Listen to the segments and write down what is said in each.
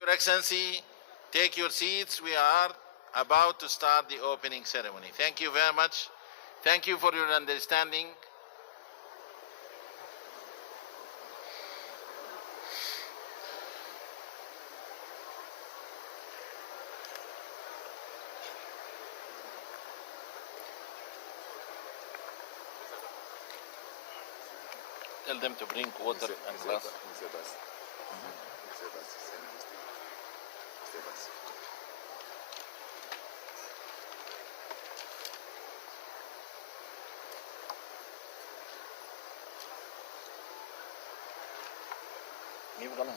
Your Excellency, take your seats. We are about to start the opening ceremony. Thank you very much. Thank you for your understanding. Tell them to bring water and glass. Give them.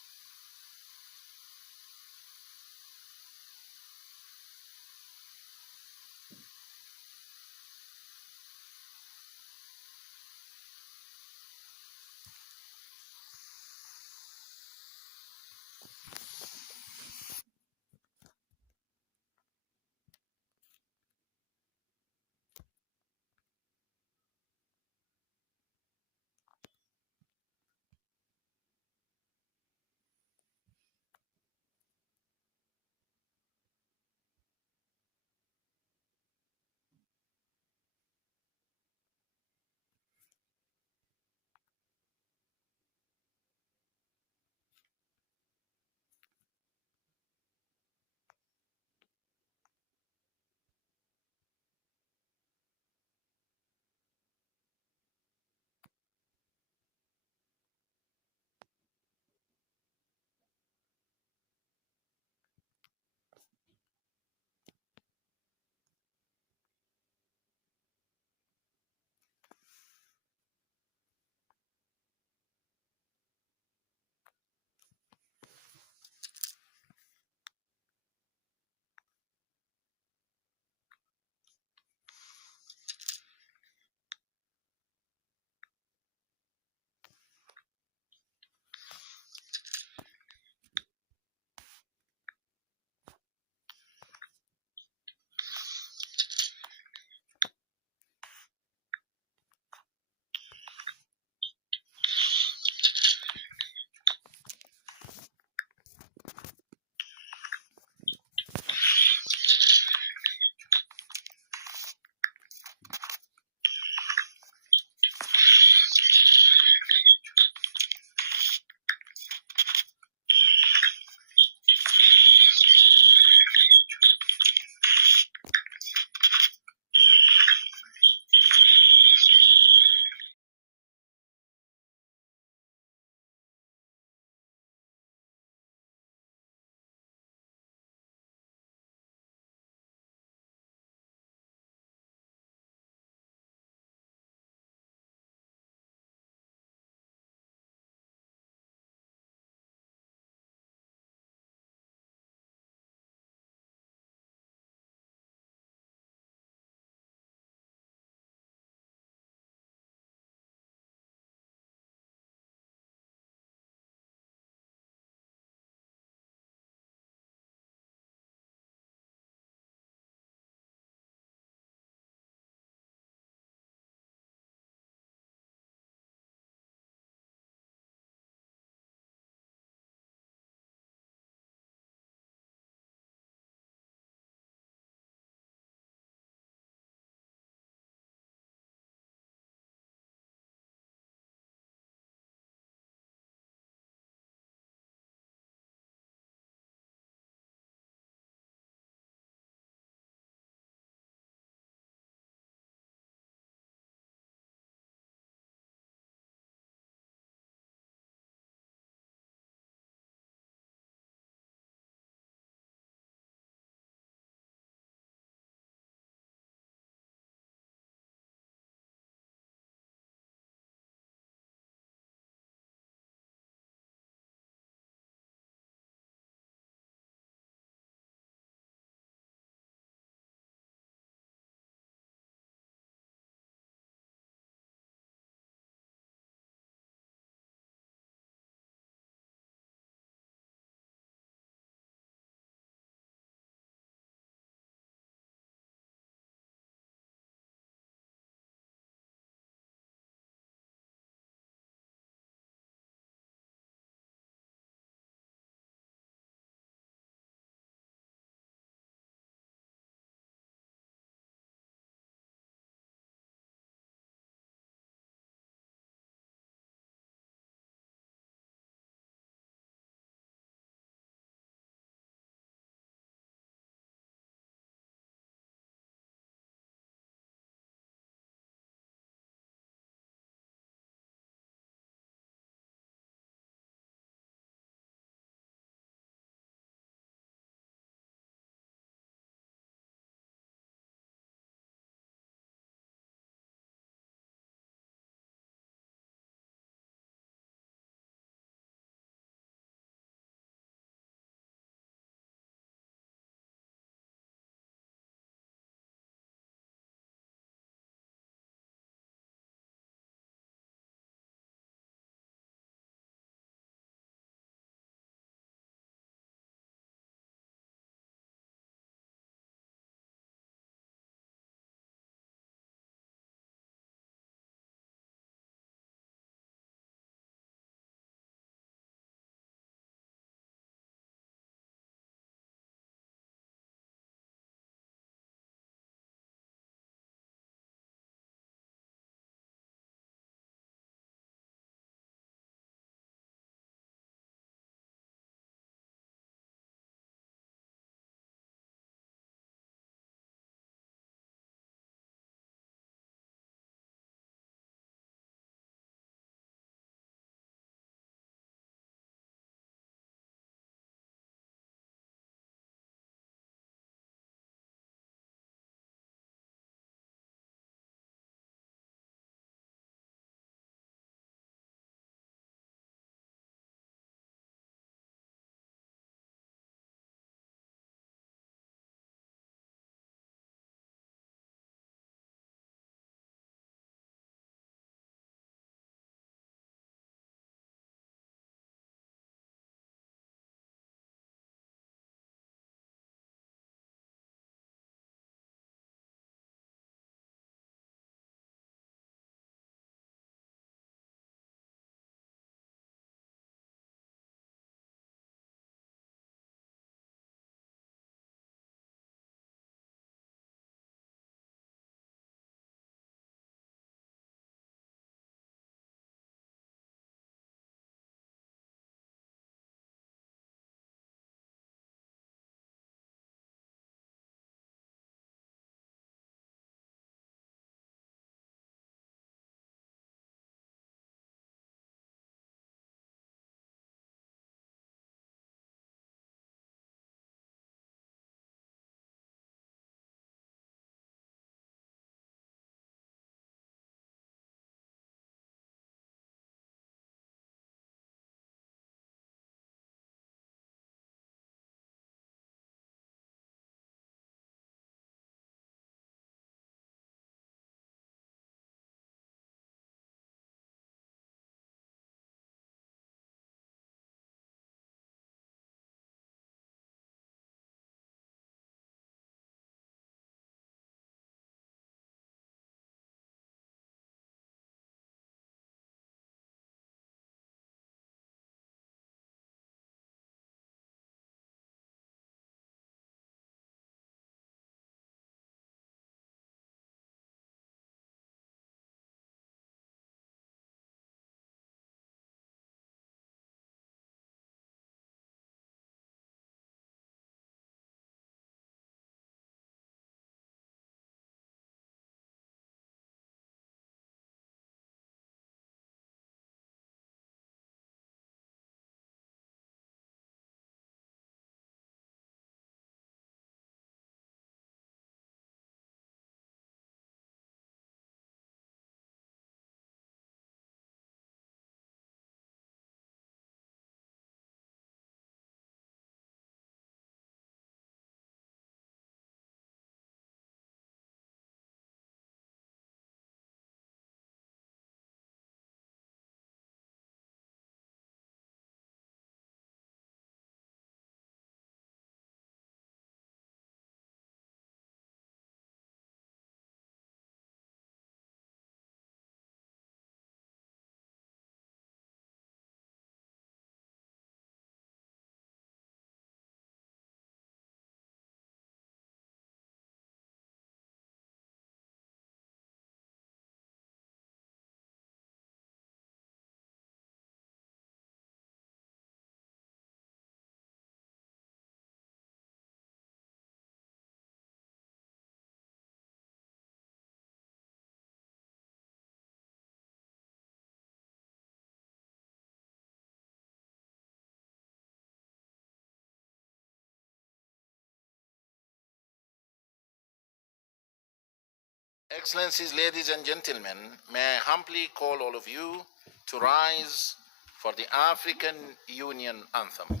Excellencies, ladies and gentlemen, may I humbly call all of you to rise for the African Union anthem.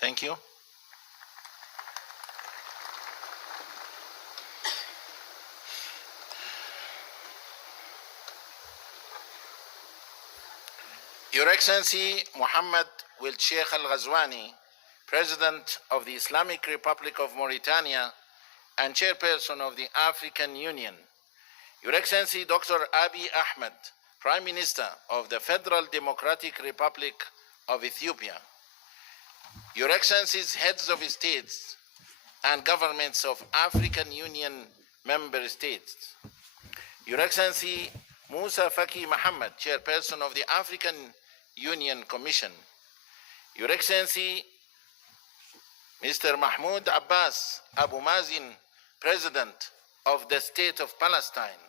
Thank you. Your Excellency Muhammad Wil Sheikh Al Ghazwani, President of the Islamic Republic of Mauritania and Chairperson of the African Union. Your Excellency Dr. Abiy Ahmed, Prime Minister of the Federal Democratic Republic of Ethiopia. Your Excellencies, heads of states and governments of African Union member states. Your Excellency Musa Faki Mohammed, Chairperson of the African Union Commission. Your Excellency Mr. Mahmoud Abbas Abu Mazin, President of the State of Palestine.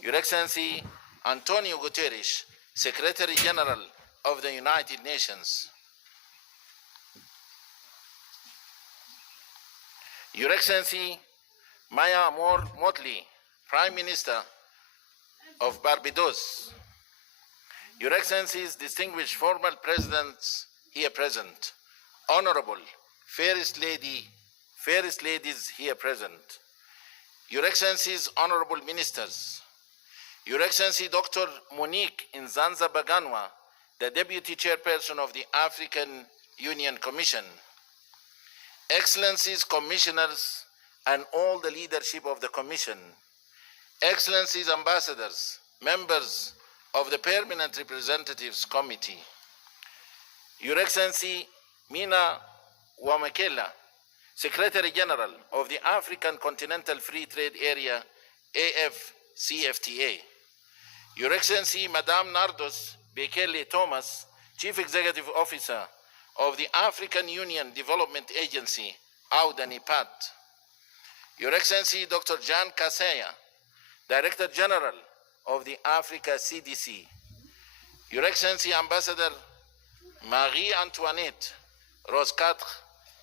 Your Excellency Antonio Guterres, Secretary General of the United Nations. Your Excellency Maya Moore Motley, Prime Minister of Barbados. Your Excellencies, distinguished former presidents here present, Honorable Fairest Ladies here present, Your Excellencies, Honorable Ministers, Your Excellency Dr. Monique Nzanza Baganwa, the Deputy Chairperson of the African Union Commission, Excellencies, Commissioners, and all the leadership of the Commission, Excellencies, Ambassadors, members of the Permanent Representatives Committee, Your Excellency Mina Wamakela, Secretary General of the African Continental Free Trade Area, AFCFTA, Your Excellency Madame Nardos Bekele Thomas, Chief Executive Officer of the African Union Development Agency, AUDA-NIPAD, Your Excellency Dr. Jan Kaseya, Director General of the Africa CDC, Your Excellency Ambassador Marie-Antoinette Roscatre,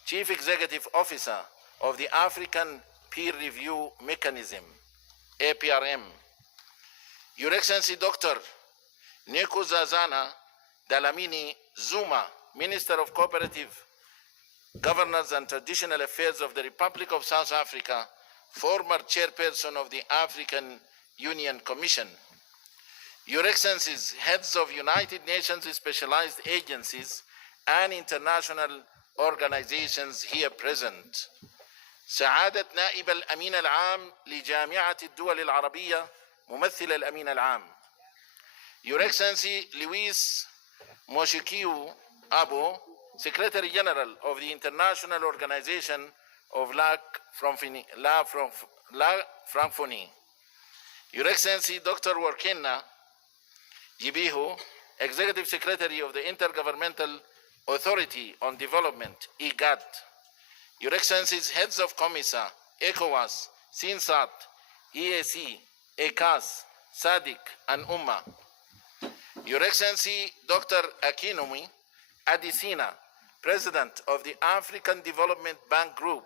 Chief Executive Officer of the African Peer Review Mechanism, APRM, Your Excellency Dr. Nkosazana Dlamini Zuma, Minister of Cooperative Governance and Traditional Affairs of the Republic of South Africa, former Chairperson of the African Union Commission, Your Excellencies, heads of United Nations specialized agencies and international organizations here present, سعادة نائب الأمين العام لجامعة الدول العربية ممثل الأمين العام, Your Excellency Luis Moshikiu Abo, Secretary General of the International Organization of La Francophonie, Your Excellency Dr. Warkena Jibihu, Executive Secretary of the Intergovernmental Authority on Development, IGAD, Your Excellencies, heads of COMISA, ECOWAS, SINSAT, EAC, ECAS, SADC, and UMMA, Your Excellency Dr. Akinwumi Adesina, President of the African Development Bank Group,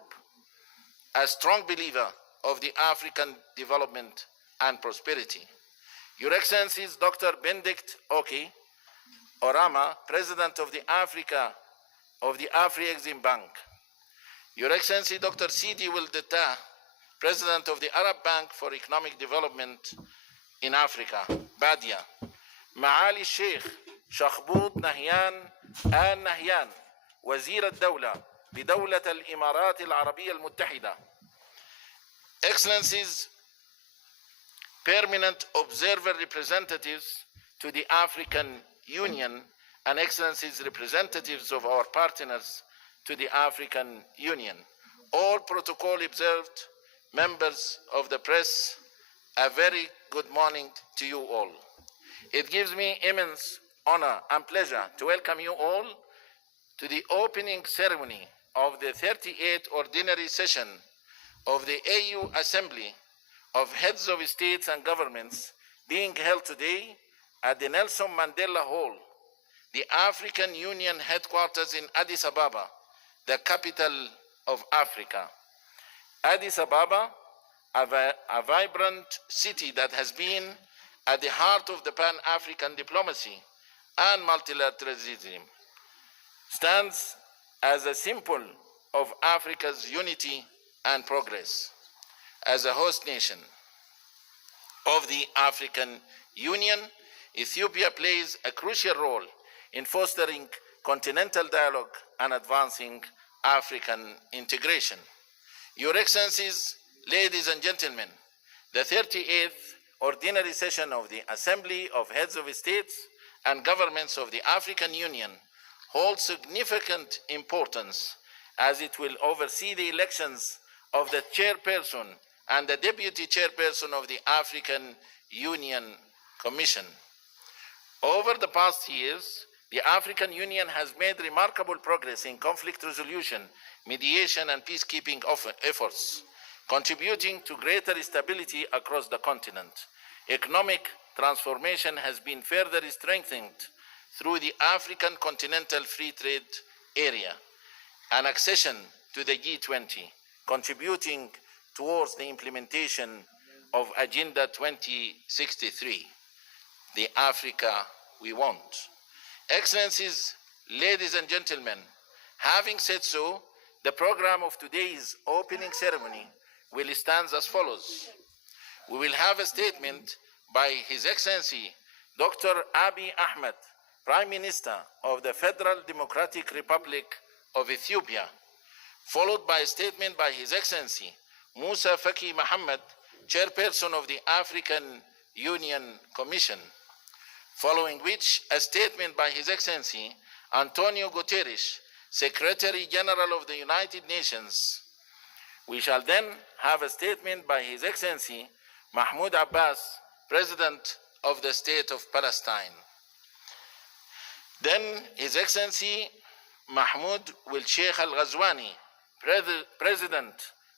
a strong believer of the African development and prosperity, Your Excellencies Dr. Benedict Oki Orama, President of the Afri-Exim Bank, Your Excellency Dr. Sidi Wildeta, President of the Arab Bank for Economic Development in Africa, بادية، معالي الشيخ شخبوط نهيان آل نهيان وزير الدولة بدولة الإمارات العربية المتحدة، Excellencies, Permanent Observer Representatives to the African Union, and Excellencies, representatives of our partners to the African Union, all protocol observed members of the press, a very good morning to you all. It gives me immense honor and pleasure to welcome you all to the opening ceremony of the 38th ordinary session of the AU Assembly of Heads of States and Governments being held today at the Nelson Mandela Hall, the African Union headquarters in Addis Ababa, the capital of Africa. Addis Ababa, a vibrant city that has been at the heart of the Pan-African diplomacy and multilateralism, stands as a symbol of Africa's unity and progress. As a host nation of the African Union, Ethiopia plays a crucial role in fostering continental dialogue and advancing African integration. Your Excellencies, ladies and gentlemen, the 38th Ordinary Session of the Assembly of Heads of States and Governments of the African Union holds significant importance as it will oversee the elections of the chairperson and the deputy chairperson of the African Union Commission. Over the past years, the African Union has made remarkable progress in conflict resolution, mediation, and peacekeeping efforts, contributing to greater stability across the continent. Economic transformation has been further strengthened through the African Continental Free Trade Area and accession to the G20, contributing towards the implementation of Agenda 2063, the Africa we want. Excellencies, ladies and gentlemen, having said so, the program of today's opening ceremony will stand as follows. We will have a statement by His Excellency Dr. Abiy Ahmed, Prime Minister of the Federal Democratic Republic of Ethiopia, followed by a statement by His Excellency Musa Faki Mohammed, Chairperson of the African Union Commission, following which a statement by His Excellency Antonio Guterres, Secretary General of the United Nations. We shall then have a statement by His Excellency Mahmoud Abbas, President of the State of Palestine. Then His Excellency Mahmoud will Sheikh Al-Ghazwani, President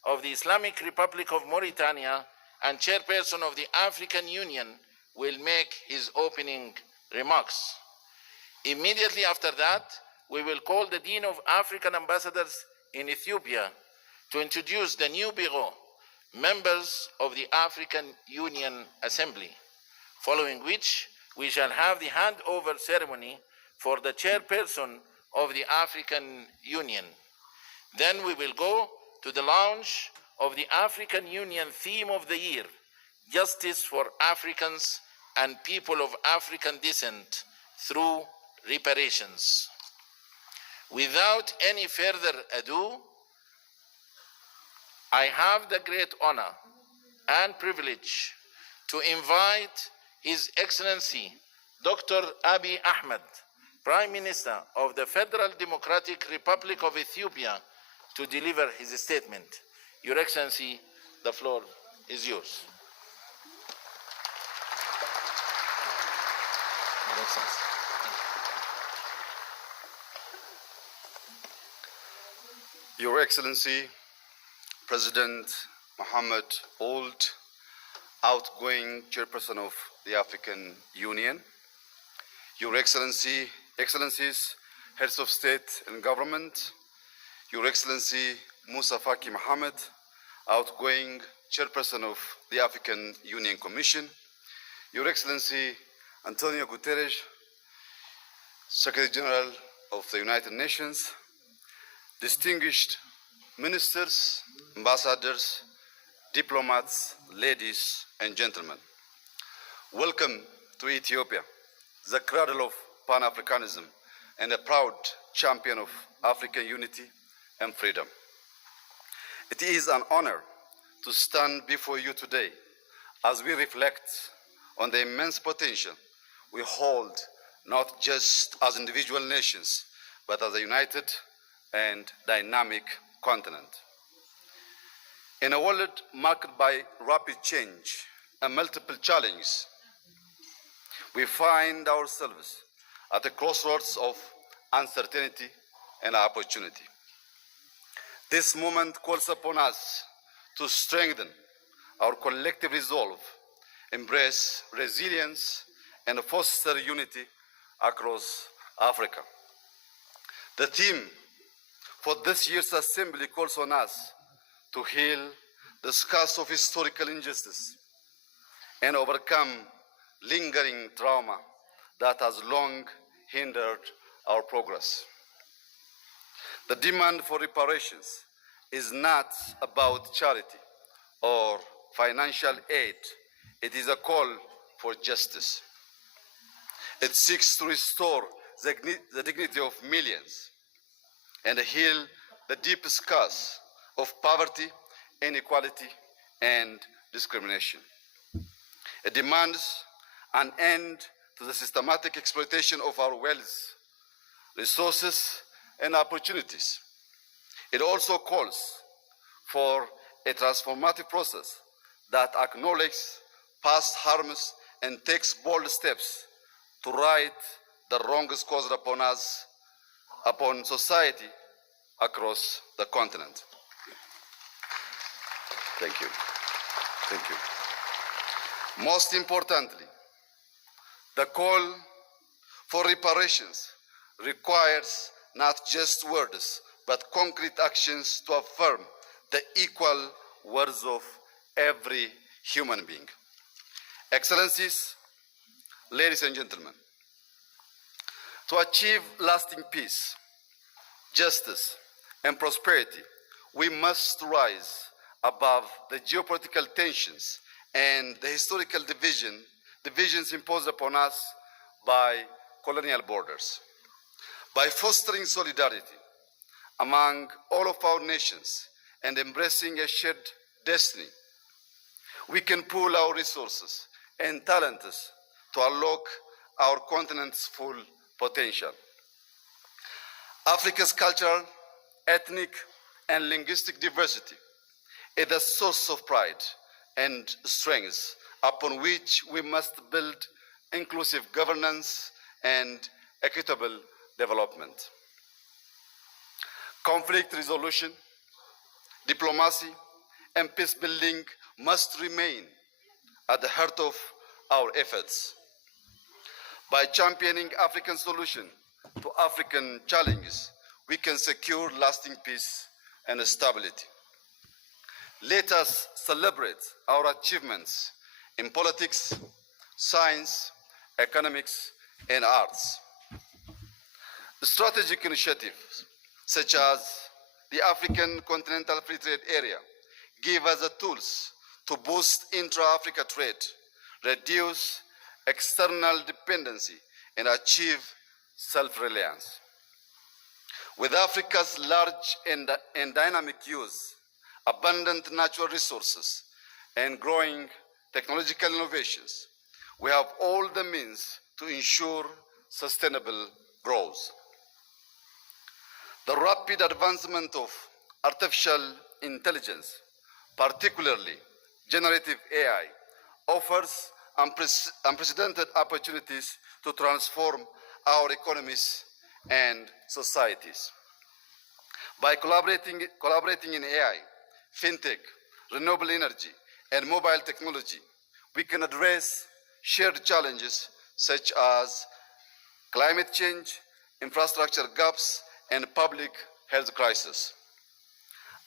of the Islamic Republic of Mauritania and Chairperson of the African Union, will make his opening remarks. Immediately after that, we will call the Dean of African Ambassadors in Ethiopia to introduce the new bureau, members of the African Union Assembly, following which we shall have the handover ceremony for the chairperson of the African Union. Then we will go to the launch of the African Union theme of the year, Justice for Africans and People of African Descent through Reparations. Without any further ado, I have the great honor and privilege to invite His Excellency Dr. Abiy Ahmed, Prime Minister of the Federal Democratic Republic of Ethiopia, to deliver his statement. Your Excellency, the floor is yours. Your Excellency. Your Excellency, President Mohammed Ould, outgoing Chairperson of the African Union, Your Excellency, Excellencies, Heads of State and Government, Your Excellency Musa Faki Mohammed, outgoing Chairperson of the African Union Commission, Your Excellency Antonio Guterres, Secretary General of the United Nations, distinguished ministers, ambassadors, diplomats, ladies and gentlemen. Welcome to Ethiopia, the cradle of Pan-Africanism and a proud champion of African unity and freedom. It is an honor to stand before you today as we reflect on the immense potential we hold, not just as individual nations, but as a united and dynamic continent. In a world marked by rapid change and multiple challenges, we find ourselves at a crossroads of uncertainty and opportunity. This moment calls upon us to strengthen our collective resolve, embrace resilience, and foster unity across Africa. The theme for this year's assembly calls on us to heal the scars of historical injustice and overcome lingering trauma that has long hindered our progress. The demand for reparations is not about charity or financial aid. It is a call for justice. It seeks to restore the dignity of millions and heal the deep scars of poverty, inequality, and discrimination. It demands an end to the systematic exploitation of our wealth, resources, and opportunities. It also calls for a transformative process that acknowledges past harms and takes bold steps to right the wrongs caused upon us, upon society across the continent. Thank you. Thank you. Most importantly, the call for reparations requires not just words, but concrete actions to affirm the equal worth of every human being. Excellencies, ladies and gentlemen, to achieve lasting peace, justice, and prosperity, we must rise above the geopolitical tensions and the historical divisions imposed upon us by colonial borders. By fostering solidarity among all of our nations and embracing a shared destiny, we can pool our resources and talents to unlock our continent's full potential. Africa's cultural, ethnic, and linguistic diversity is a source of pride and strength upon which we must build inclusive governance and equitable development. Conflict resolution, diplomacy, and peace building must remain at the heart of our efforts. By championing African solutions to African challenges, we can secure lasting peace and stability. Let us celebrate our achievements in politics, science, economics, and arts. Strategic initiatives such as the African Continental Free Trade Area give us the tools to boost intra-Africa trade, reduce external dependency, and achieve self-reliance. With Africa's large and dynamic use, abundant natural resources, and growing technological innovations, we have all the means to ensure sustainable growth. The rapid advancement of artificial intelligence, particularly generative AI, offers unprecedented opportunities to transform our economies and societies. By collaborating in AI, fintech, renewable energy, and mobile technology, we can address shared challenges such as climate change, infrastructure gaps, and public health crisis.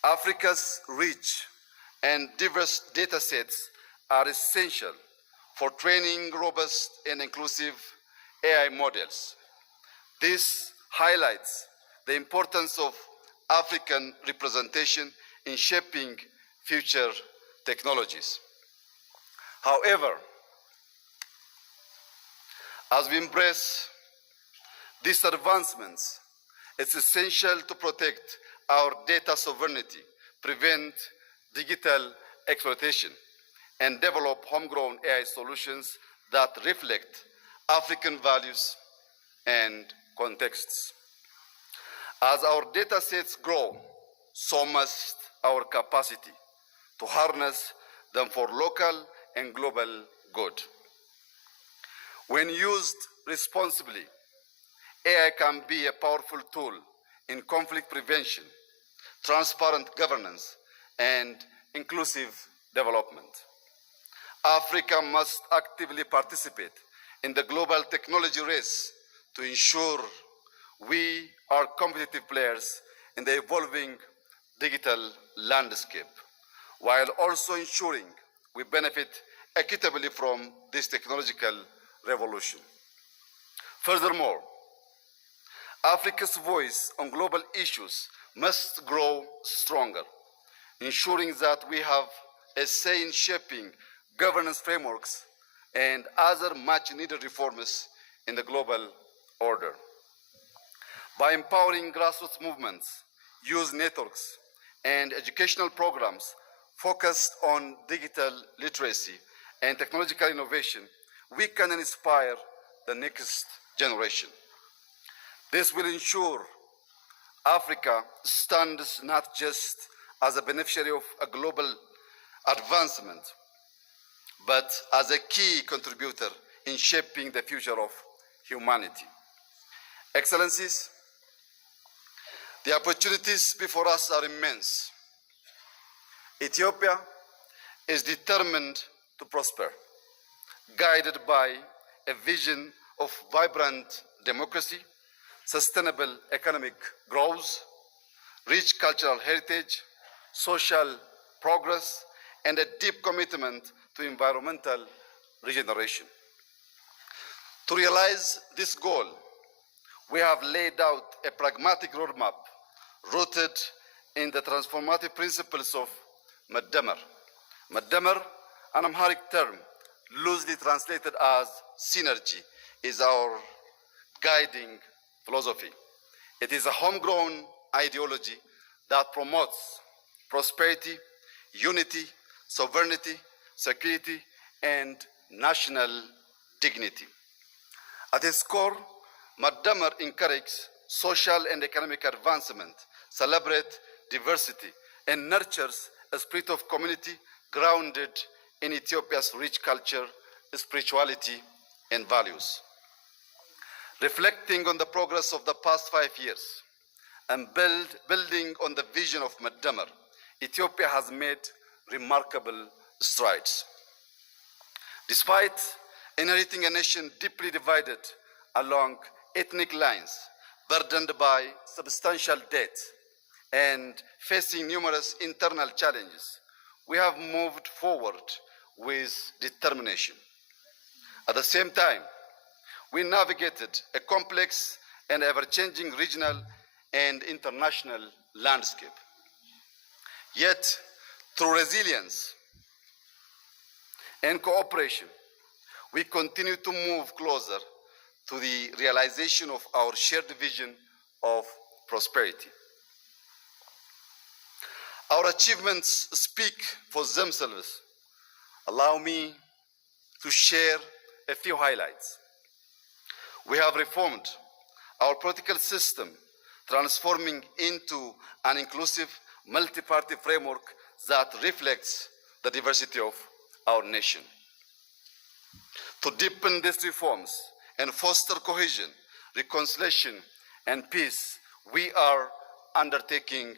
Africa's rich and diverse data sets are essential for training robust and inclusive AI models. This highlights the importance of African representation in shaping future technologies. However, As we embrace these advancements, it's essential to protect our data sovereignty, prevent digital exploitation, and develop homegrown AI solutions that reflect African values and contexts. As our data sets grow, so must our capacity to harness them for local and global good. When used responsibly, AI can be a powerful tool in conflict prevention, transparent governance, and inclusive development. Africa must actively participate in the global technology race to ensure we are competitive players in the evolving digital landscape, while also ensuring we benefit equitably from this technological revolution. Furthermore, Africa's voice on global issues must grow stronger, ensuring that we have a say in shaping governance frameworks and other much-needed reforms in the global order. By empowering grassroots movements, youth networks, and educational programs focused on digital literacy and technological innovation, we can inspire the next generation. This will ensure Africa stands not just as a beneficiary of a global advancement, but as a key contributor in shaping the future of humanity. Excellencies, the opportunities before us are immense. Ethiopia is determined to prosper, guided by a vision of vibrant democracy, sustainable economic growth, rich cultural heritage, social progress, and a deep commitment to environmental regeneration. To realize this goal, we have laid out a pragmatic roadmap rooted in the transformative principles of Madamar. Madamar, an Amharic term loosely translated as synergy, is our guiding philosophy. It is a homegrown ideology that promotes prosperity, unity, sovereignty, security, and national dignity. At its core, Madamar encourages social and economic advancement, celebrates diversity, and nurtures a spirit of community grounded in Ethiopia's rich culture, spirituality, and values. Reflecting on the progress of the past 5 years and building on the vision of Madamar, Ethiopia has made remarkable strides. Despite inheriting a nation deeply divided along ethnic lines, burdened by substantial debt, and facing numerous internal challenges, we have moved forward with determination. At the same time, we navigated a complex and ever-changing regional and international landscape. Yet, through resilience and cooperation, we continue to move closer to the realization of our shared vision of prosperity. Our achievements speak for themselves. Allow me to share a few highlights. We have reformed our political system, transforming into an inclusive multi-party framework that reflects the diversity of our nation. To deepen these reforms and foster cohesion, reconciliation, and peace, we are undertaking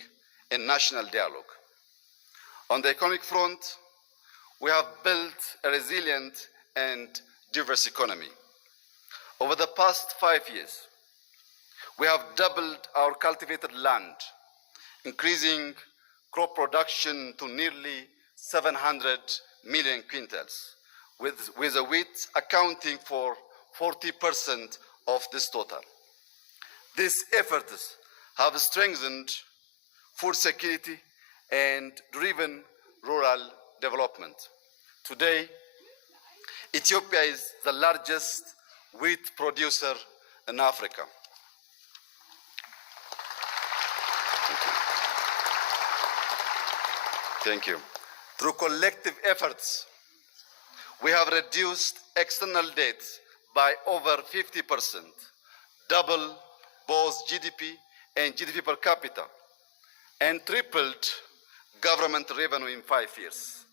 a national dialogue. On the economic front, we have built a resilient and diverse economy. Over the past 5 years, we have doubled our cultivated land, increasing crop production to nearly 700 million quintals, with the wheat accounting for 40% of this total. These efforts have strengthened food security and driven rural development. Today, Ethiopia is the largest wheat producer in Africa. Thank you. Through collective efforts, we have reduced external debt by over 50%, double both GDP and GDP per capita, and tripled government revenue in 5 years,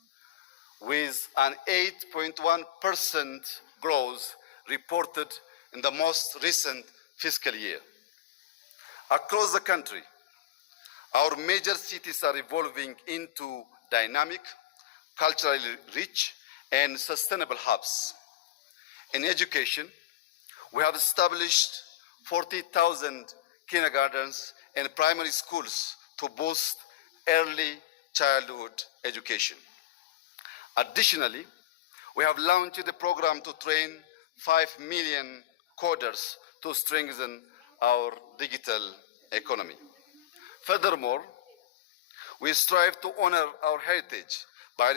with an 8.1% growth reported in the most recent fiscal year. Across the country, our major cities are evolving into dynamic, culturally rich, and sustainable hubs. In education, we have established 40,000 kindergartens and primary schools to boost early childhood education. Additionally, we have launched a program to train 5 million coders to strengthen our digital economy. Furthermore, we strive to honor our heritage by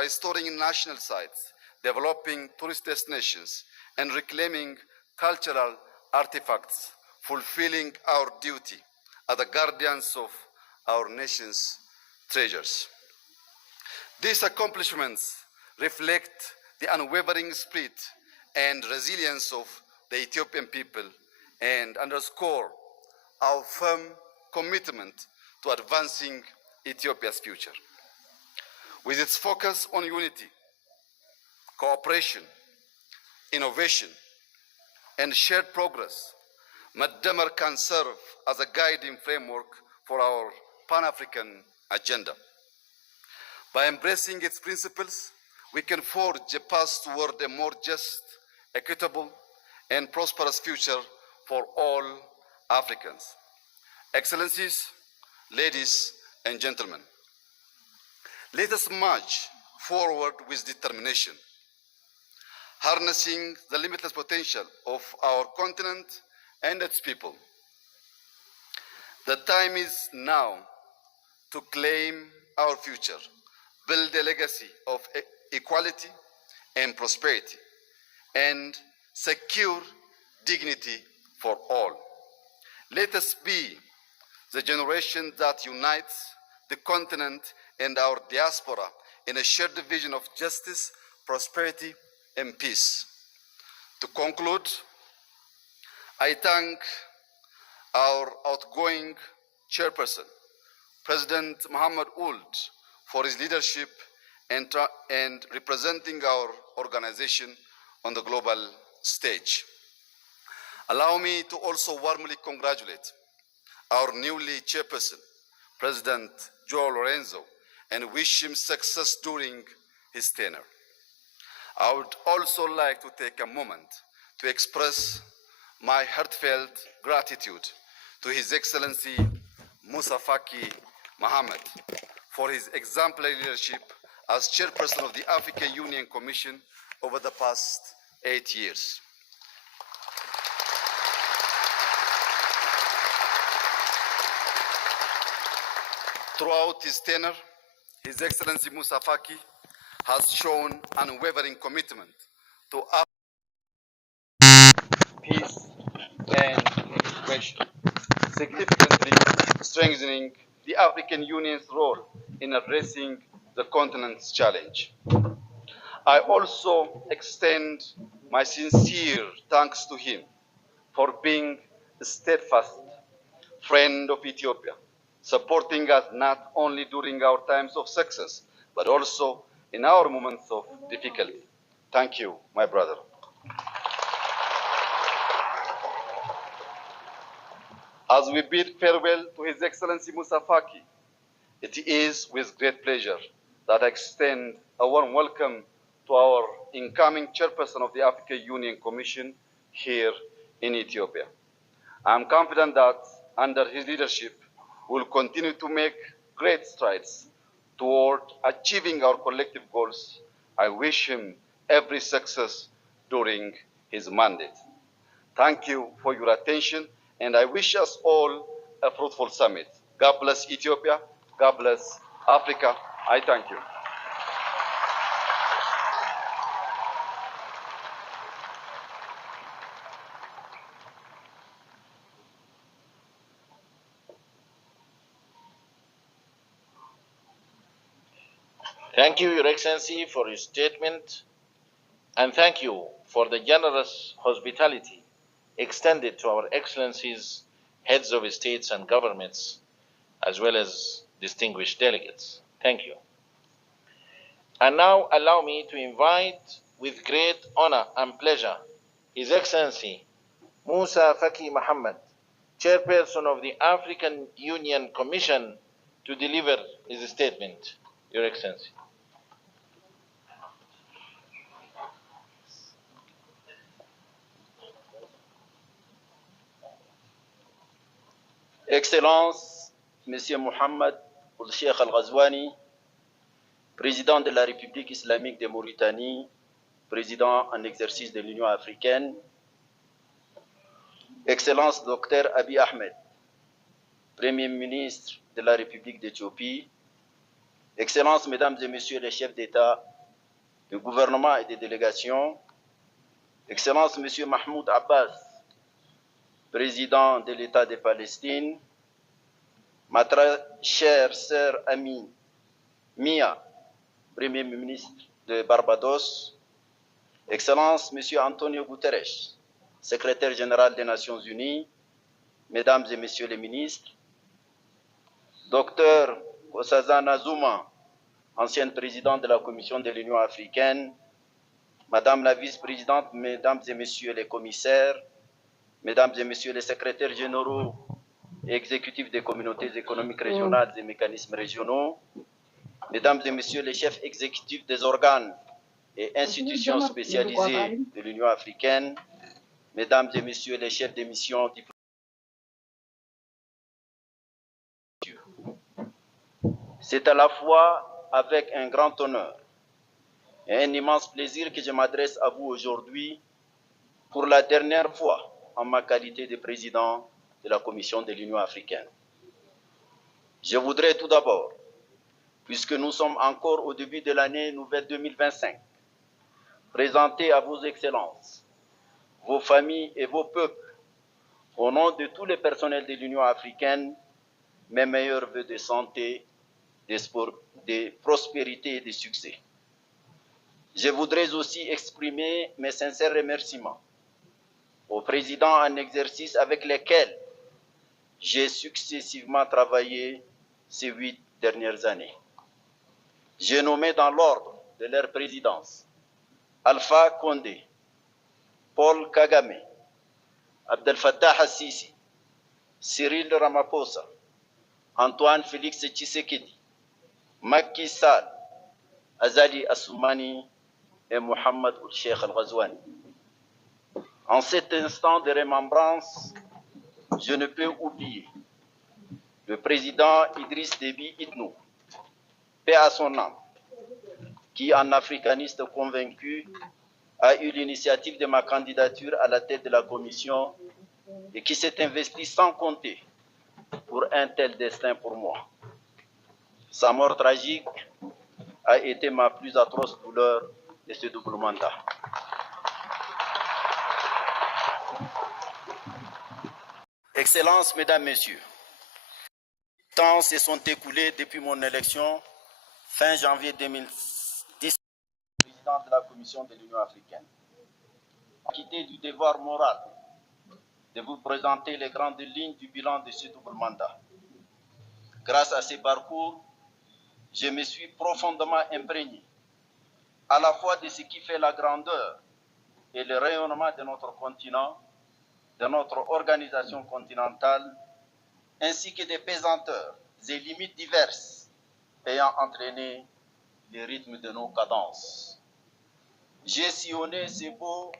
restoring national sites, developing tourist destinations, and reclaiming cultural artifacts, fulfilling our duty as the guardians of our nation's treasures. These accomplishments reflect the unwavering spirit and resilience of the Ethiopian people and underscore our firm commitment to advancing Ethiopia's future. With its focus on unity, cooperation, innovation, and shared progress, Madamar can serve as a guiding framework for our Pan-African agenda. By embracing its principles, we can forge a path toward a more just, equitable, and prosperous future for all Africans. Excellencies, ladies and gentlemen, let us march forward with determination, harnessing the limitless potential of our continent and its people. The time is now to claim our future, build a legacy of equality and prosperity, and secure dignity for all. Let us be the generation that unites the continent and our diaspora in a shared vision of justice, prosperity, and peace. To conclude, I thank our outgoing chairperson, President Muhammad Ould, for his leadership and representing our organization on the global stage. Allow me to also warmly congratulate our newly chairperson, President Joe Lorenzo, and wish him success during his tenure. I would also like to take a moment to express my heartfelt gratitude to His Excellency Musa Faki Mohammed for his exemplary leadership as chairperson of the African Union Commission over the past 8 years. Throughout his tenure, His Excellency Musa Faki has shown unwavering commitment to peace and integration, significantly strengthening the African Union's role in addressing the continent's challenge. I also extend my sincere thanks to him for being a steadfast friend of Ethiopia, supporting us not only during our times of success, but also in our moments of difficulty. Thank you, my brother. As we bid farewell to His Excellency Musa Faki, it is with great pleasure that I extend a warm welcome to our incoming chairperson of the African Union Commission here in Ethiopia. I am confident that under his leadership, we will continue to make great strides toward achieving our collective goals. I wish him every success during his mandate. Thank you for your attention, and I wish us all a fruitful summit. God bless Ethiopia. God bless Africa. I thank you. Thank you, Your Excellency, for your statement, and thank you for the generous hospitality extended to our Excellencies, heads of states and governments, as well as distinguished delegates. Thank you. And now allow me to invite with great honor and pleasure His Excellency Musa Faki Mohammed, Chairperson of the African Union Commission, to deliver his statement. Your Excellency. Excellences, Monsieur Mohamed Ould-Cheikh Al-Ghazouani, Président de la République islamique de Mauritanie, Président en exercice de l'Union africaine, Excellence Dr Abiy Ahmed, Premier ministre de la République d'Éthiopie, Excellences, Mesdames et Messieurs les chefs d'État, de gouvernement et de délégation, Excellences, Monsieur Mahmoud Abbas, Président de l'État de Palestine, ma très chère sœur amie Mia, Premier ministre de Barbados, Excellence, Monsieur Antonio Guterres, Secrétaire général des Nations Unies, Mesdames et Messieurs les ministres, Docteur Nkosazana Zuma, ancienne présidente de la Commission de l'Union africaine, Madame la vice-présidente, Mesdames et Messieurs les commissaires, Mesdames et Messieurs les secrétaires généraux et exécutifs des communautés économiques régionales et mécanismes régionaux, Mesdames et Messieurs les chefs exécutifs des organes et institutions spécialisées de l'Union africaine, Mesdames et Messieurs les chefs des missions diplomatiques, c'est à la fois avec un grand honneur et un immense plaisir que je m'adresse à vous aujourd'hui pour la dernière fois en ma qualité de président de la Commission de l'Union africaine. Je voudrais tout d'abord, puisque nous sommes encore au début de l'année nouvelle 2025, présenter à vos excellences, vos familles et vos peuples, au nom de tous les personnels de l'Union africaine, mes meilleurs vœux de santé, de prospérité et de succès. Je voudrais aussi exprimer mes sincères remerciements aux présidents en exercice avec lesquels j'ai successivement travaillé ces 8 dernières années. J'ai nommé dans l'ordre de leur présidence Alpha Condé, Paul Kagame, Abdel Fattah al-Sisi, Cyril Ramaphosa, Antoine Félix Tshisekedi, Macky Sall, Azali Assoumani et Mohamed Ould-Cheikh Al-Ghazouani. En cet instant de remembrance, je ne peux oublier le président Idriss Déby Itno, paix à son âme, qui, en africaniste convaincu, a eu l'initiative de ma candidature à la tête de la commission et qui s'est investi sans compter pour un tel destin pour moi. Sa mort tragique a été ma plus atroce douleur de ce double mandat. Excellences, Mesdames, Messieurs, temps se sont écoulés depuis mon élection fin janvier 2010, président de la Commission de l'Union africaine. Acquitté du devoir moral de vous présenter les grandes lignes du bilan de ce double mandat. Grâce à ces parcours, je me suis profondément imprégné à la fois de ce qui fait la grandeur et le rayonnement de notre continent, de notre organisation continentale, ainsi que des pesanteurs et limites diverses ayant entraîné le rythme de nos cadences. J'ai sillonné ce beau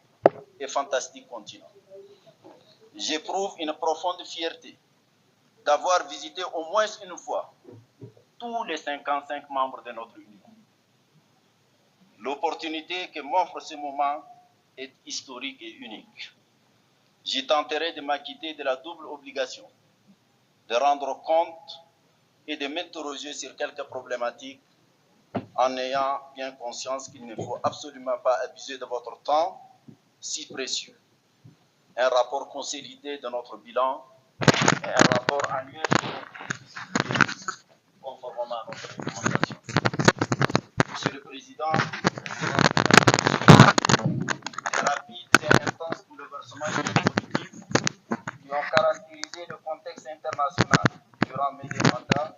et fantastique continent. J'éprouve une profonde fierté d'avoir visité au moins une fois tous les 55 membres de notre Union. L'opportunité que m'offre ce moment est historique et unique. J'y tenterai de m'acquitter de la double obligation de rendre compte et de m'interroger sur quelques problématiques en ayant bien conscience qu'il ne faut absolument pas abuser de votre temps si précieux. Un rapport consolidé de notre bilan et un rapport annuel conformément à notre recommandation. Président, les rapides et intenses bouleversements politiques qui ont caractérisé le contexte international durant mes mandats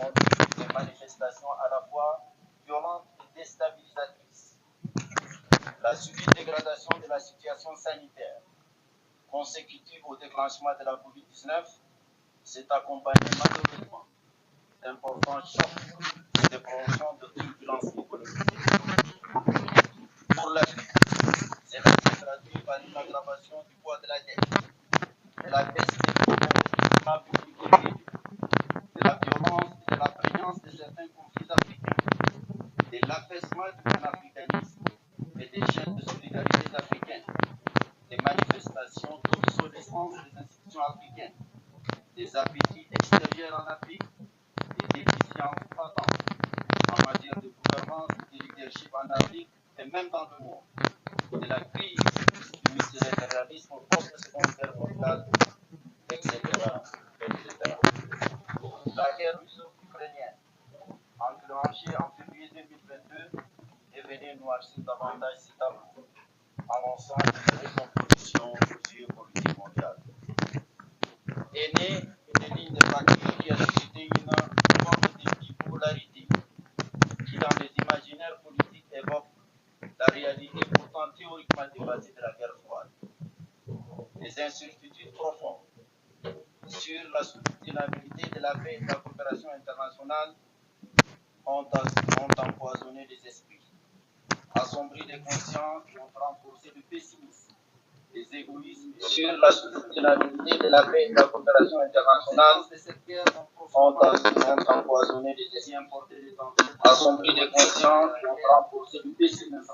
ont eu des manifestations à la fois violentes et déstabilisatrices. La subite dégradation de la situation sanitaire consécutive au déclenchement de la COVID-19 s'est accompagnée malheureusement d'importants chocs et de prolongation de turbulences économiques. Pour l'Afrique, cela s'est traduit par une aggravation du poids de la dette, de la baisse des investissements publics et privés, de la violence et de la prégnance de certains conflits africains, de l'affaissement du panafricanisme et des chaînes de solidarité africaines, des manifestations d'obsolescence des institutions africaines, des appétits extérieurs en Afrique, des déficiences patentes en matière de gouvernance et de leadership en Afrique et même dans le monde, de la crise du multilatéralisme au cours de la Seconde Guerre mondiale, etc., etc. La guerre russo-ukrainienne, enclenchée en février 2022, est venue noircir davantage ces tableaux, annonçant une recomposition du géopolitique mondial. Est née une ligne de fracture qui a suscité une forme de bipolarité qui, dans les imaginaires politiques, évoque la réalité pourtant théoriquement dépassée de la guerre froide. Des incertitudes profondes sur la soutenabilité de la paix et de la coopération internationale ont empoisonné les esprits, assombri les consciences et ont renforcé le pessimisme, les égoïsmes sur la soutenabilité de la paix et de la coopération internationale ont empoisonné les esprits, assombri les consciences et ont renforcé le pessimisme,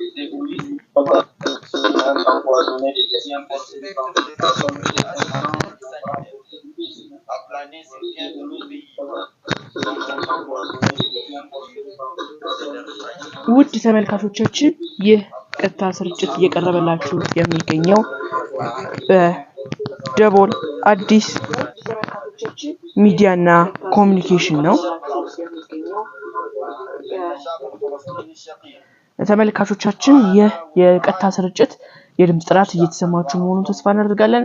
les égoïsmes ont empoisonné les esprits, assombri les consciences a plané sur bien de nos pays. ውድ ተመልካቾቻችን ይህ ቀጥታ ስርጭት እየቀረበላችሁ የሚገኘው በደቦል አዲስ ሚዲያና ኮሙኒኬሽን ነው። ተመልካቾቻችን ይህ የቀጥታ ስርጭት የድምጽ ጥራት እየተሰማችሁ መሆኑን ተስፋ እናደርጋለን።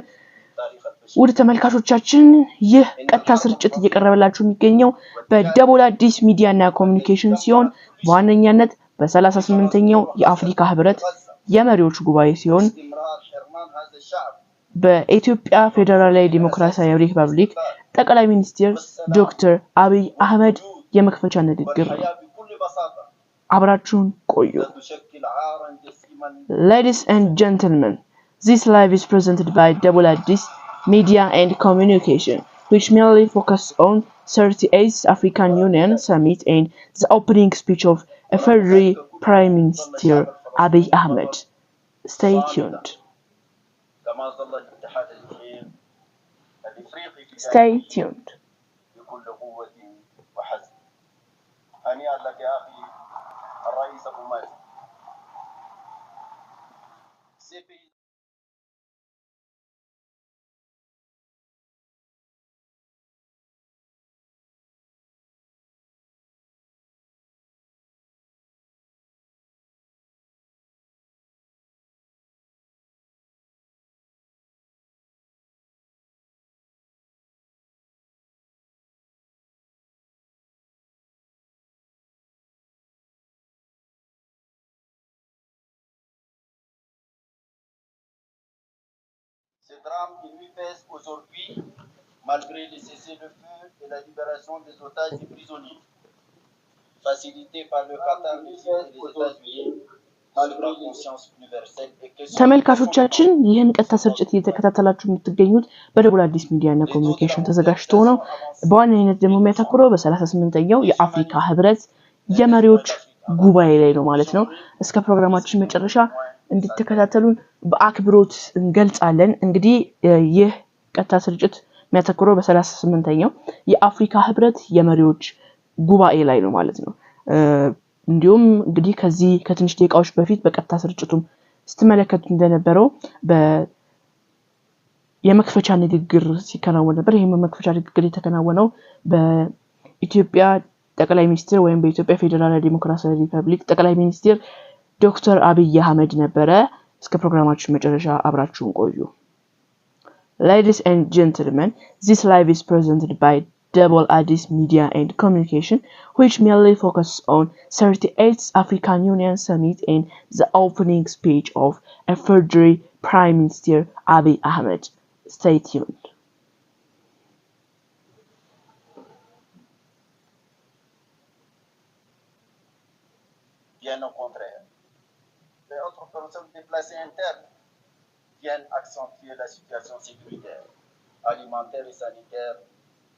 ውድ ተመልካቾቻችን ይህ ቀጥታ ስርጭት እየቀረበላችሁ የሚገኘው በደቦል አዲስ ሚዲያና ኮሙኒኬሽን ሲሆን በዋነኛነት በ38ኛው የአፍሪካ ሕብረት የመሪዎች ጉባኤ ሲሆን በኢትዮጵያ ፌደራላዊ ዲሞክራሲያዊ ሪፐብሊክ ጠቅላይ ሚኒስትር ዶክተር አብይ አህመድ የመክፈቻ ንግግር አብራችሁን ቆዩ። Ladies and gentlemen, this live is presented by Double Addis Media and Communication, which mainly focus on 38th African Union Summit and the opening speech of Federal Prime Minister Abiy Ahmed. Stay tuned. Stay tuned. Ce drame qui lui pèse aujourd'hui, malgré les cessez-le-feu et la libération des otages et prisonniers, facilité par le Qatar, les États-Unis, sur la conscience universelle et que ተመልካቾቻችን ይህን ቀጥታ ስርጭት እየተከታተላችሁ የምትገኙት በደቡብ አዲስ ሚዲያና ኮሙኒኬሽን ተዘጋጅቶ ነው። በዋናነት ደግሞ የሚያተኩረው በ38ኛው የአፍሪካ ሕብረት የመሪዎች ጉባኤ ላይ ነው ማለት ነው። እስከ ፕሮግራማችን መጨረሻ እንድትከታተሉን በአክብሮት እንገልጻለን። እንግዲህ ይህ ቀጥታ ስርጭት የሚያተኩረው በ38ኛው የአፍሪካ ሕብረት የመሪዎች ጉባኤ ላይ ነው ማለት ነው። እንዲሁም እንግዲህ ከዚህ ከትንሽ ደቂቃዎች በፊት በቀጥታ ስርጭቱም ስትመለከቱ እንደነበረው የመክፈቻ ንግግር ሲከናወን ነበር። ይሄም መክፈቻ ንግግር የተከናወነው በኢትዮጵያ ጠቅላይ ሚኒስትር ወይም በኢትዮጵያ ፌዴራላዊ ዲሞክራሲያዊ ሪፐብሊክ ጠቅላይ ሚኒስትር ዶክተር አብይ አህመድ ነበረ። እስከ ፕሮግራማችን መጨረሻ አብራችሁን ቆዩ። Ladies and gentlemen, this live is presented by Double Addis Media and Communication, which mainly focuses on 38th African Union Summit and the opening speech of Federal Prime Minister Abiy Ahmed. Stay tuned. Bien au contraire. Les autres personnes déplacées internes viennent accentuer la situation sécuritaire, alimentaire et sanitaire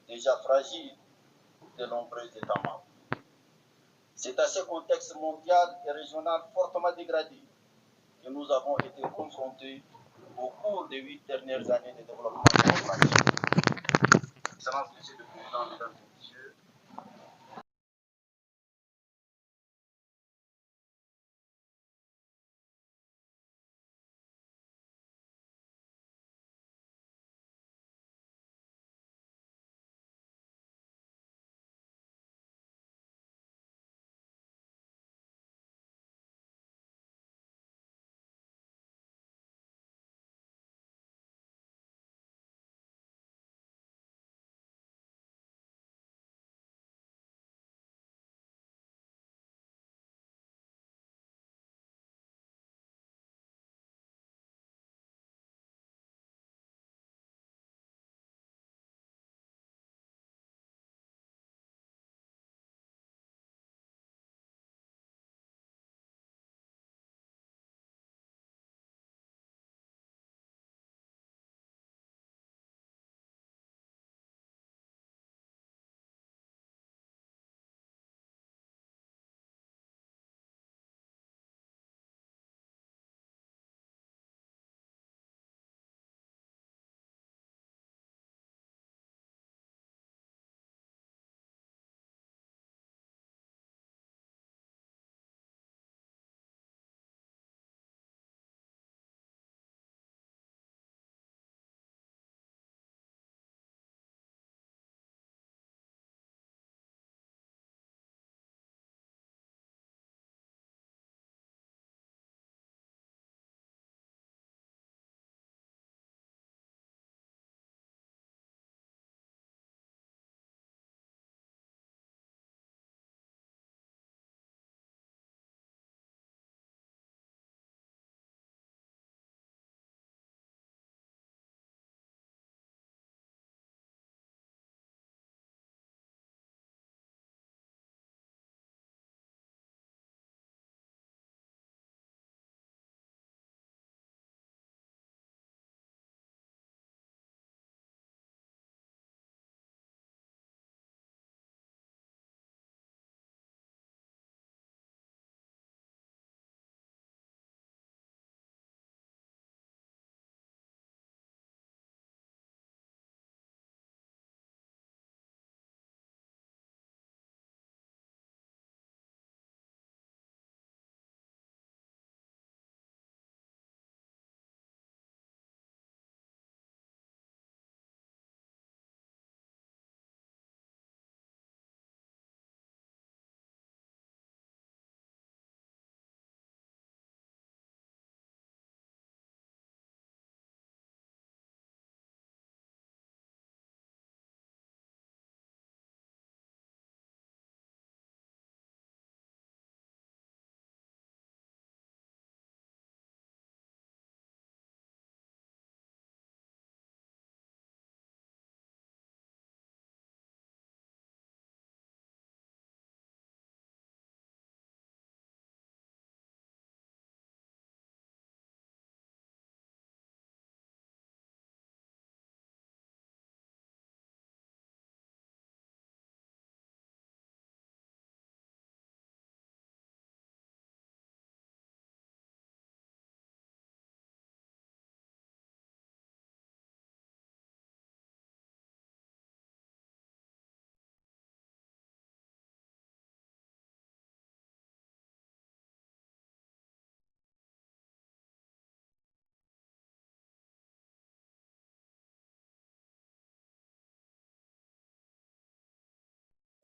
déjà fragile de nombreux États membres. C'est à ce contexte mondial et régional fortement dégradé que nous avons été confrontés au cours des 8 dernières années de développement démocratique. Excellence, Monsieur le Président, Mesdames et Messieurs,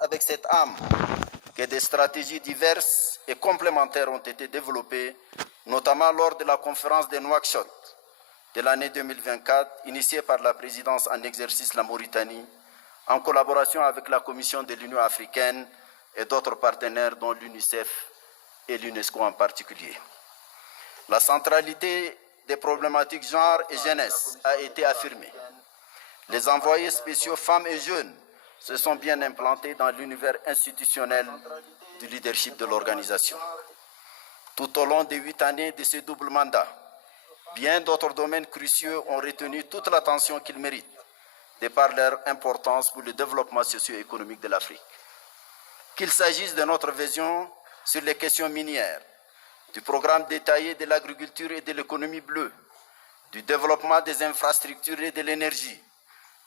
avec cette âme que des stratégies diverses et complémentaires ont été développées, notamment lors de la conférence de Nouakchott de l'année 2024, initiée par la présidence en exercice la Mauritanie, en collaboration avec la Commission de l'Union africaine et d'autres partenaires, dont l'UNICEF et l'UNESCO en particulier. La centralité des problématiques genre et jeunesse a été affirmée. Les envoyés spéciaux femmes et jeunes se sont bien implantés dans l'univers institutionnel du leadership de l'organisation. Tout au long des 8 années de ce double mandat, bien d'autres domaines cruciaux ont retenu toute l'attention qu'ils méritent, de par leur importance pour le développement socio-économique de l'Afrique. Qu'il s'agisse de notre vision sur les questions minières, du programme détaillé de l'agriculture et de l'économie bleue, du développement des infrastructures et de l'énergie,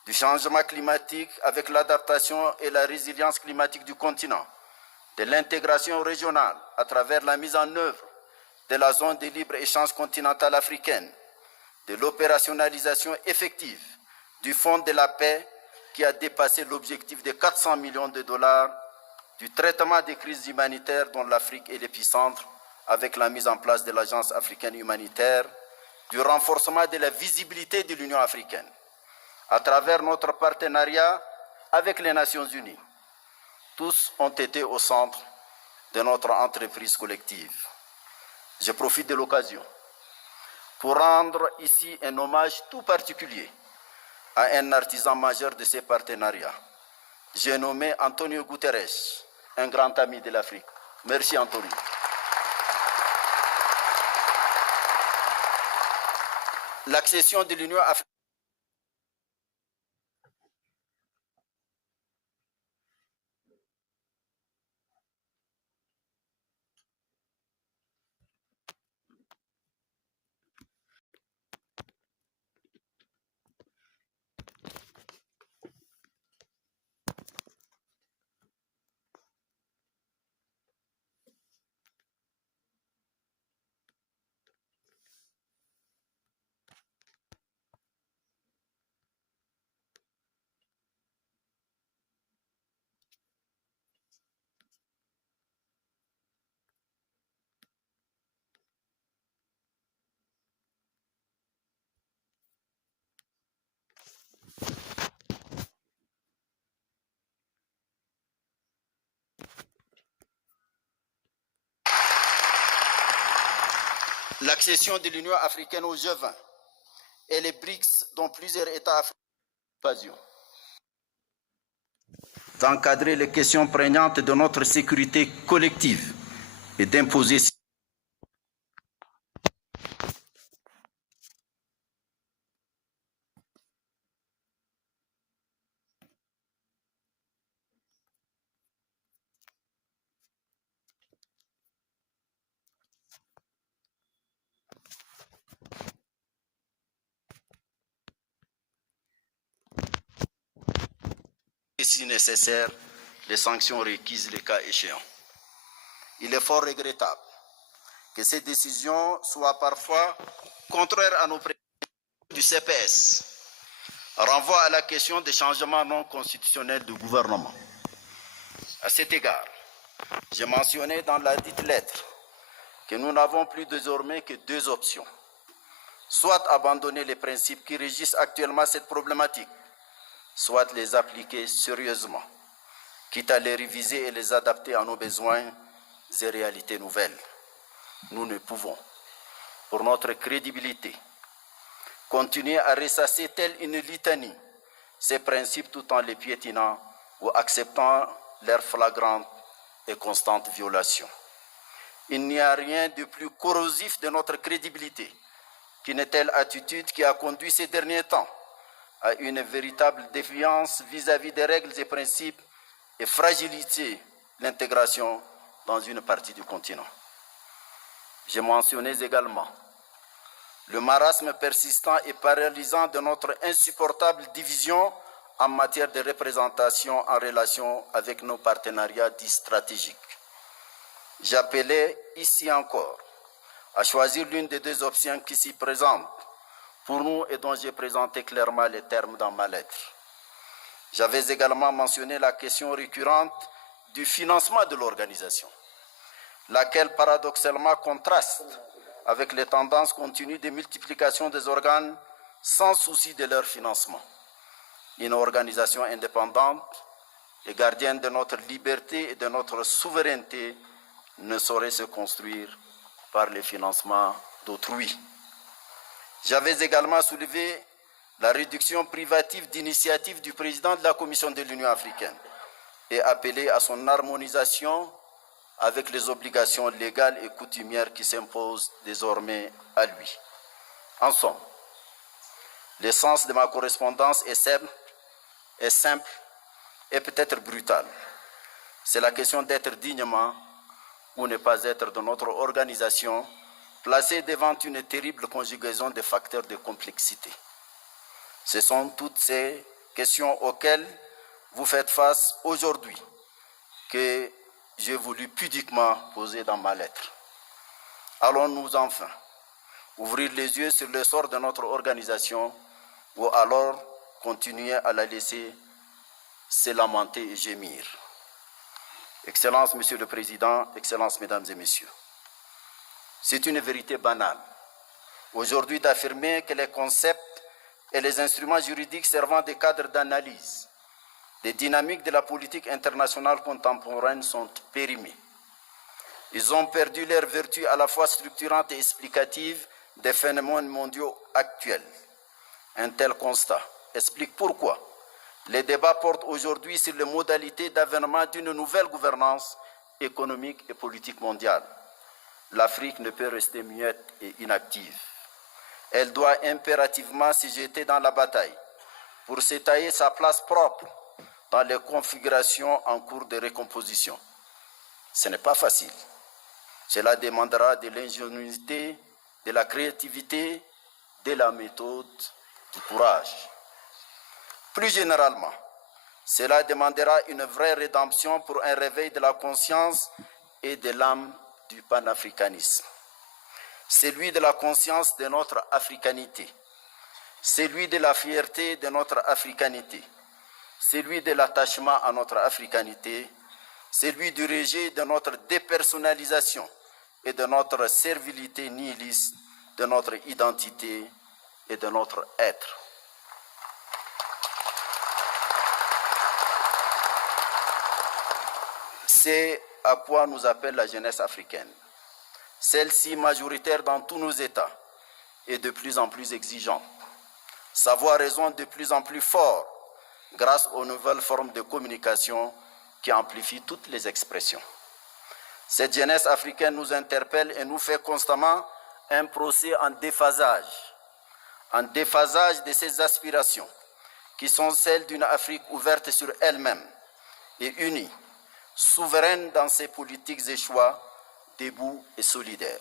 du changement climatique avec l'adaptation et la résilience climatique du continent, de l'intégration régionale à travers la mise en œuvre de la zone de libre-échange continentale africaine, de l'opérationnalisation effective du Fonds de la paix qui a dépassé l'objectif de 400 millions de dollars, du traitement des crises humanitaires dont l'Afrique est l'épicentre avec la mise en place de l'Agence africaine humanitaire, du renforcement de la visibilité de l'Union africaine à travers notre partenariat avec les Nations unies. Tous ont été au centre de notre entreprise collective. Je profite de l'occasion pour rendre ici un hommage tout particulier à un artisan majeur de ces partenariats. J'ai nommé Antonio Guterres, un grand ami de l'Afrique. Merci Antonio. L'accession de l'Union africaine au G20 et les BRICS, dont plusieurs États africains, d'encadrer les questions prégnantes de notre sécurité collective et d'imposer si nécessaire les sanctions requises le cas échéant. Il est fort regrettable que ces décisions soient parfois contraires à nos principes du CPS, renvoient à la question des changements non constitutionnels du gouvernement. À cet égard, j'ai mentionné dans la dite lettre que nous n'avons plus désormais que 2 options. Soit abandonner les principes qui régissent actuellement cette problématique, soit les appliquer sérieusement, quitte à les réviser et les adapter à nos besoins et réalités nouvelles. Nous ne pouvons, pour notre crédibilité, continuer à ressasser telle une litanie ces principes tout en les piétinant ou acceptant leur flagrante et constante violation. Il n'y a rien de plus corrosif de notre crédibilité qu'une telle attitude qui a conduit ces derniers temps à une véritable défiance vis-à-vis des règles et principes et fragiliser l'intégration dans une partie du continent. J'ai mentionné également le marasme persistant et paralysant de notre insupportable division en matière de représentation en relation avec nos partenariats dits stratégiques. J'appelais ici encore à choisir l'une des 2 options qui s'y présentent pour nous et dont j'ai présenté clairement les termes dans ma lettre. J'avais également mentionné la question récurrente du financement de l'organisation, laquelle paradoxalement contraste avec les tendances continues de multiplication des organes sans souci de leur financement. Une organisation indépendante et gardienne de notre liberté et de notre souveraineté ne saurait se construire par les financements d'autrui. J'avais également soulevé la réduction privative d'initiative du président de la Commission de l'Union africaine et appelé à son harmonisation avec les obligations légales et coutumières qui s'imposent désormais à lui. En somme, l'essence de ma correspondance est simple et peut-être brutale. C'est la question d'être dignement ou ne pas être dans notre organisation, placée devant une terrible conjugaison de facteurs de complexité. Ce sont toutes ces questions auxquelles vous faites face aujourd'hui que j'ai voulu pudiquement poser dans ma lettre. Allons-nous enfin ouvrir les yeux sur le sort de notre organisation ou alors continuer à la laisser se lamenter et gémir? Excellences, Monsieur le Président, Excellences, Mesdames et Messieurs, c'est une vérité banale aujourd'hui d'affirmer que les concepts et les instruments juridiques servant de cadre d'analyse des dynamiques de la politique internationale contemporaine sont périmés. Ils ont perdu leur vertu à la fois structurante et explicative des phénomènes mondiaux actuels. Un tel constat explique pourquoi les débats portent aujourd'hui sur les modalités d'avènement d'une nouvelle gouvernance économique et politique mondiale. L'Afrique ne peut rester muette et inactive. Elle doit impérativement se jeter dans la bataille pour se tailler sa place propre dans les configurations en cours de recomposition. Ce n'est pas facile. Cela demandera de l'ingéniosité, de la créativité, de la méthode, du courage. Plus généralement, cela demandera une vraie rédemption pour un réveil de la conscience et de l'âme du panafricanisme. Celui de la conscience de notre africanité, celui de la fierté de notre africanité, celui de l'attachement à notre africanité, celui du rejet de notre dépersonnalisation et de notre servilité nihiliste, de notre identité et de notre être. C'est à quoi nous appelle la jeunesse africaine. Celle-ci, majoritaire dans tous nos États, est de plus en plus exigeante. Sa voix résonne de plus en plus fort grâce aux nouvelles formes de communication qui amplifient toutes les expressions. Cette jeunesse africaine nous interpelle et nous fait constamment un procès en déphasage de ses aspirations, qui sont celles d'une Afrique ouverte sur elle-même et unie, souveraine dans ses politiques et choix, debout et solidaire.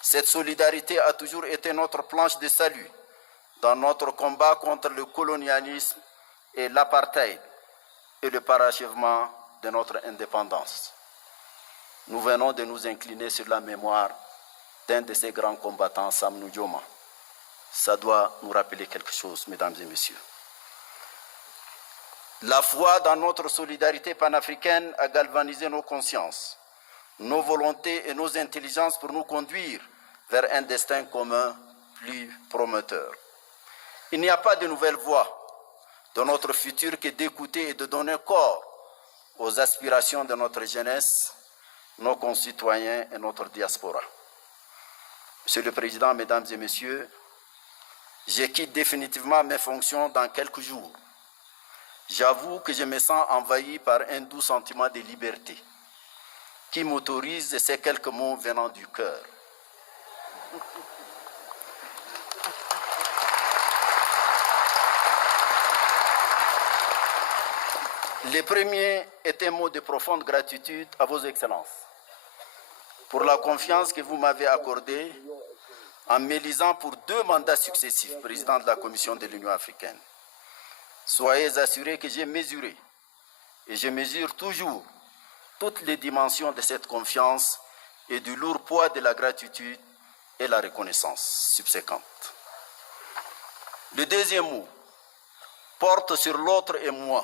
Cette solidarité a toujours été notre planche de salut dans notre combat contre le colonialisme et l'apartheid et le parachèvement de notre indépendance. Nous venons de nous incliner sur la mémoire d'un de ces grands combattants, Sam Nujoma. Ça doit nous rappeler quelque chose, mesdames et messieurs. La foi dans notre solidarité panafricaine a galvanisé nos consciences, nos volontés et nos intelligences pour nous conduire vers un destin commun plus prometteur. Il n'y a pas de nouvelle voie de notre futur que d'écouter et de donner corps aux aspirations de notre jeunesse, nos concitoyens et notre diaspora. Monsieur le Président, Mesdames et Messieurs, je quitte définitivement mes fonctions dans quelques jours. J'avoue que je me sens envahi par un doux sentiment de liberté qui m'autorise ces quelques mots venant du cœur. Le premier est un mot de profonde gratitude à vos excellences pour la confiance que vous m'avez accordée en m'élisant pour 2 mandats successifs, président de la Commission de l'Union africaine. Soyez assurés que j'ai mesuré et je mesure toujours toutes les dimensions de cette confiance et du lourd poids de la gratitude et la reconnaissance subséquente. Le deuxième mot porte sur l'autre et moi.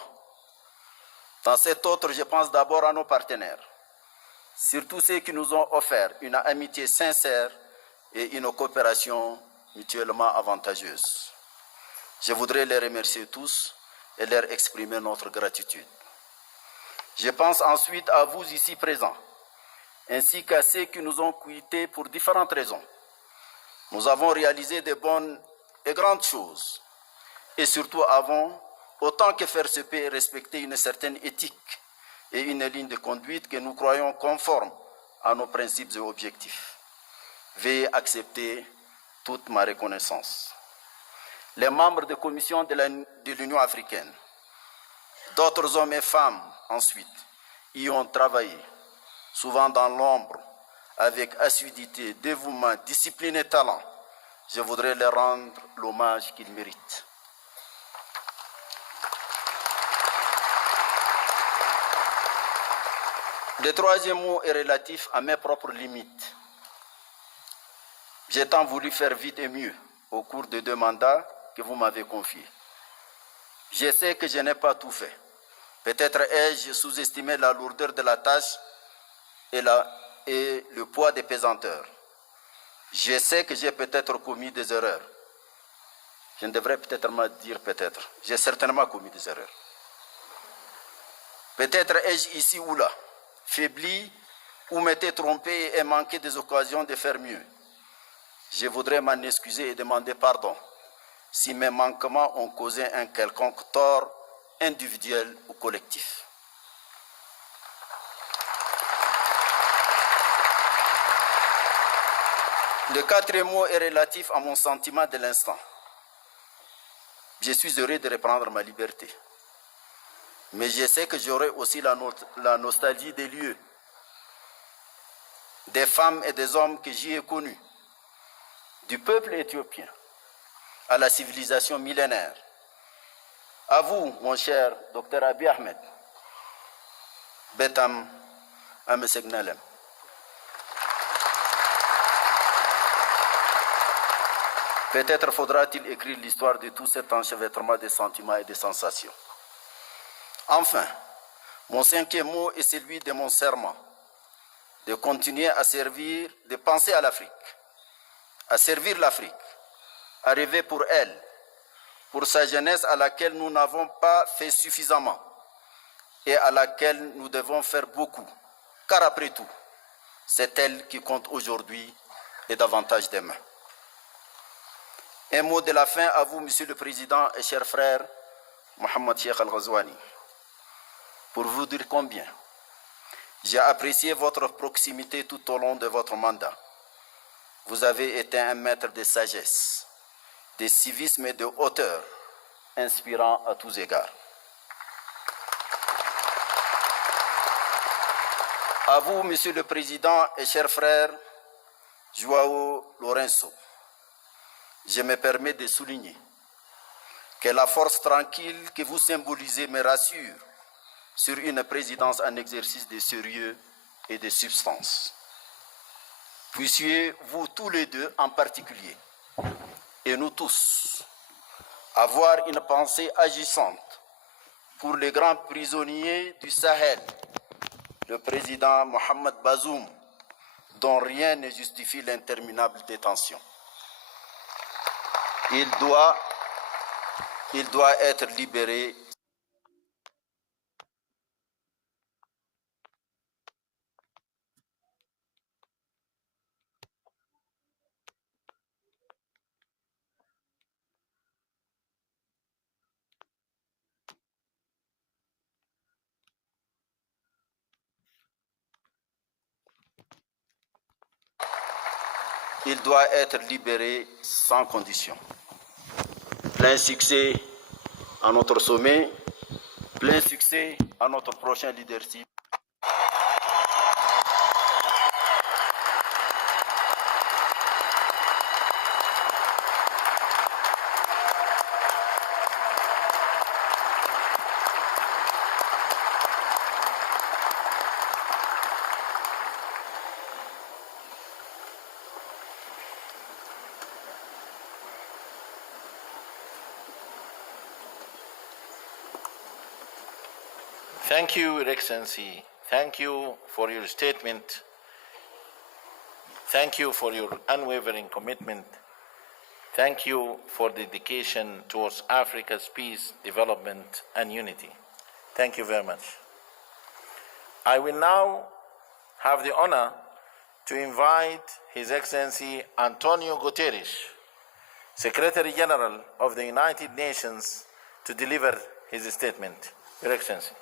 Dans cet autre, je pense d'abord à nos partenaires, surtout ceux qui nous ont offert une amitié sincère et une coopération mutuellement avantageuse. Je voudrais les remercier tous et leur exprimer notre gratitude. Je pense ensuite à vous ici présents, ainsi qu'à ceux qui nous ont quittés pour différentes raisons. Nous avons réalisé de bonnes et grandes choses, et surtout avons, autant que faire se peut, respecter une certaine éthique et une ligne de conduite que nous croyons conforme à nos principes et objectifs. Veuillez accepter toute ma reconnaissance. Les membres de commission de l'Union africaine, d'autres hommes et femmes ensuite, y ont travaillé, souvent dans l'ombre, avec assiduité, dévouement, discipline et talent. Je voudrais leur rendre l'hommage qu'ils méritent. Le troisième mot est relatif à mes propres limites. J'ai tant voulu faire vite et mieux au cours des 2 mandats que vous m'avez confiés. Je sais que je n'ai pas tout fait. Peut-être ai-je sous-estimé la lourdeur de la tâche et le poids des pesanteurs. Je sais que j'ai peut-être commis des erreurs. Je ne devrais peut-être pas dire peut-être. J'ai certainement commis des erreurs. Peut-être ai-je ici ou là faibli ou m'étais trompé et manqué des occasions de faire mieux. Je voudrais m'en excuser et demander pardon si mes manquements ont causé un quelconque tort individuel ou collectif. Le 4e mot est relatif à mon sentiment de l'instant. Je suis heureux de reprendre ma liberté. Mais je sais que j'aurai aussi la nostalgie des lieux, des femmes et des hommes que j'y ai connus, du peuple éthiopien à la civilisation millénaire. À vous, mon cher Dr Abiy Ahmed, Betam Amesegnalem. Peut-être faudra-t-il écrire l'histoire de tout cet enchevêtrement de sentiments et de sensations. Enfin, mon 5e mot est celui de mon serment, de continuer à servir, de penser à l'Afrique, à servir l'Afrique, à rêver pour elle, pour sa jeunesse à laquelle nous n'avons pas fait suffisamment et à laquelle nous devons faire beaucoup, car après tout, c'est elle qui compte aujourd'hui et davantage demain. Un mot de la fin à vous, Monsieur le Président et cher frère Mohamed Cheikh Al-Ghazouani, pour vous dire combien j'ai apprécié votre proximité tout au long de votre mandat. Vous avez été un maître de sagesse, de civisme et de hauteur, inspirant à tous égards. À vous, Monsieur le Président et cher frère Joao Lourenço, je me permets de souligner que la force tranquille que vous symbolisez me rassure sur une présidence en exercice de sérieux et de substance. Puissiez-vous tous les deux en particulier, et nous tous, avoir une pensée agissante pour les grands prisonniers du Sahel, le président Mohamed Bazoum, dont rien ne justifie l'interminable détention. Il doit être libéré. Il doit être libéré sans condition. Plein succès à notre sommet, plein succès à notre prochain leadership. Thank you, Your Excellency. Thank you for your statement. Thank you for your unwavering commitment. Thank you for dedication towards Africa's peace, development, and unity. Thank you very much. I will now have the honor to invite His Excellency Antonio Guterres, Secretary General of the United Nations, to deliver his statement. Your Excellency.